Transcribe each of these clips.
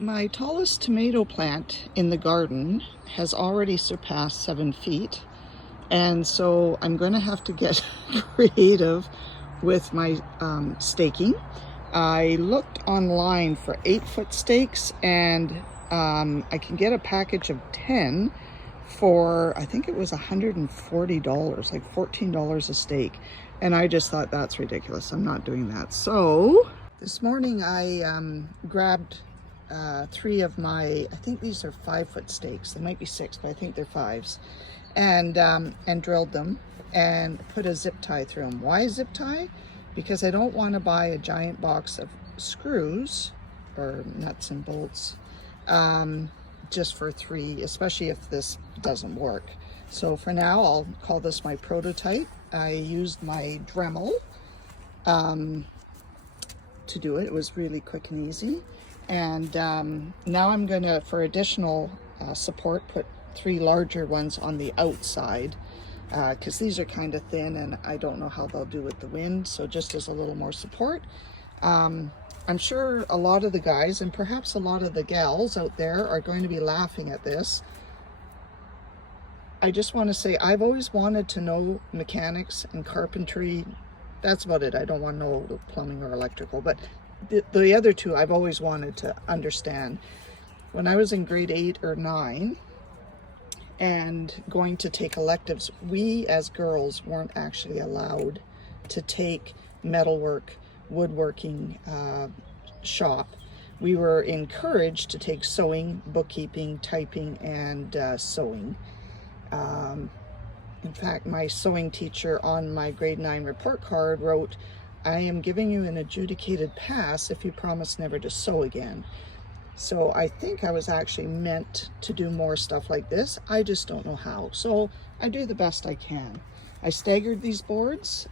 My tallest tomato plant in the garden has already surpassed 7 feet, and so I'm going to have to get creative with my staking. I looked online for 8-foot stakes, and I can get a package of 10 for, I think it was $140, like $14 a stake. And I just thought, that's ridiculous. I'm not doing that. So this morning I grabbed 3 of my, I think these are 5-foot stakes. They might be 6, but I think they're 5s. And drilled them and put a zip tie through them. Why zip tie? Because I don't want to buy a giant box of screws or nuts and bolts just for 3, especially if this doesn't work. So for now, I'll call this my prototype. I used my Dremel to do it. It was really quick and easy. And now I'm going to, for additional support, put 3 larger ones on the outside because these are kind of thin and I don't know how they'll do with the wind. So just as a little more support. I'm sure a lot of the guys and perhaps a lot of the gals out there are going to be laughing at this. I just want to say I've always wanted to know mechanics and carpentry. That's about it. I don't want to know plumbing or electrical, but the other 2 I've always wanted to understand. When I was in grade 8 or 9 and going to take electives, we as girls weren't actually allowed to take metalwork, woodworking shop. We were encouraged to take sewing, bookkeeping, typing, and sewing. In fact, my sewing teacher on my grade 9 report card wrote, "I am giving you an adjudicated pass if you promise never to sew again." So I think I was actually meant to do more stuff like this. I just don't know how. So I do the best I can. I staggered these boards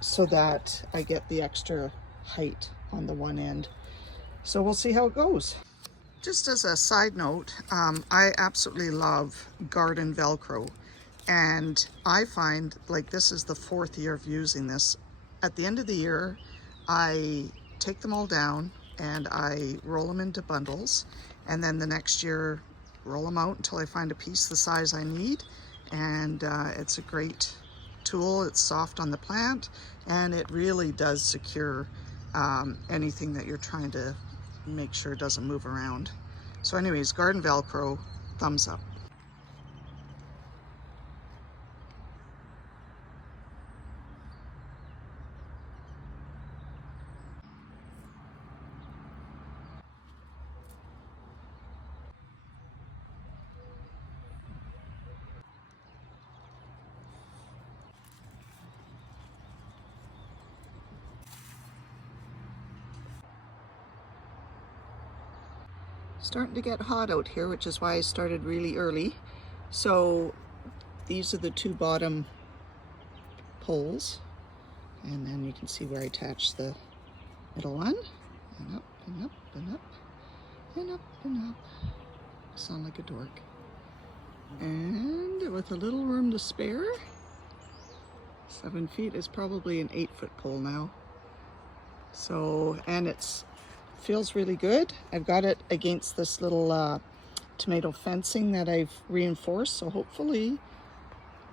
so that I get the extra height on the one end. So we'll see how it goes. Just as a side note, I absolutely love garden Velcro. And I find, like, this is the 4th year of using this. At the end of the year, I take them all down and I roll them into bundles. And then the next year, roll them out until I find a piece the size I need. And it's a great tool. It's soft on the plant and it really does secure anything that you're trying to make sure it doesn't move around. So anyways, garden Velcro, thumbs up. Starting to get hot out here, which is why I started really early. So these are the 2 bottom poles, and then you can see where I attach the middle one, and up and up and up and up and up. I sound like a dork. And with a little room to spare, 7 feet is probably an 8-foot pole now. So, and it's feels really good. I've got it against this little tomato fencing that I've reinforced, so hopefully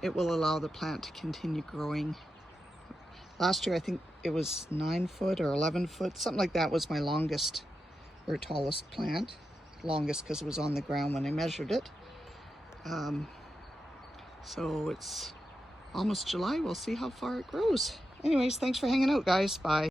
it will allow the plant to continue growing. Last year I think it was 9 foot or 11 foot, something like that was my longest or tallest plant. Longest because it was on the ground when I measured it. So it's almost July. We'll see how far it grows. Anyways, thanks for hanging out, guys. Bye.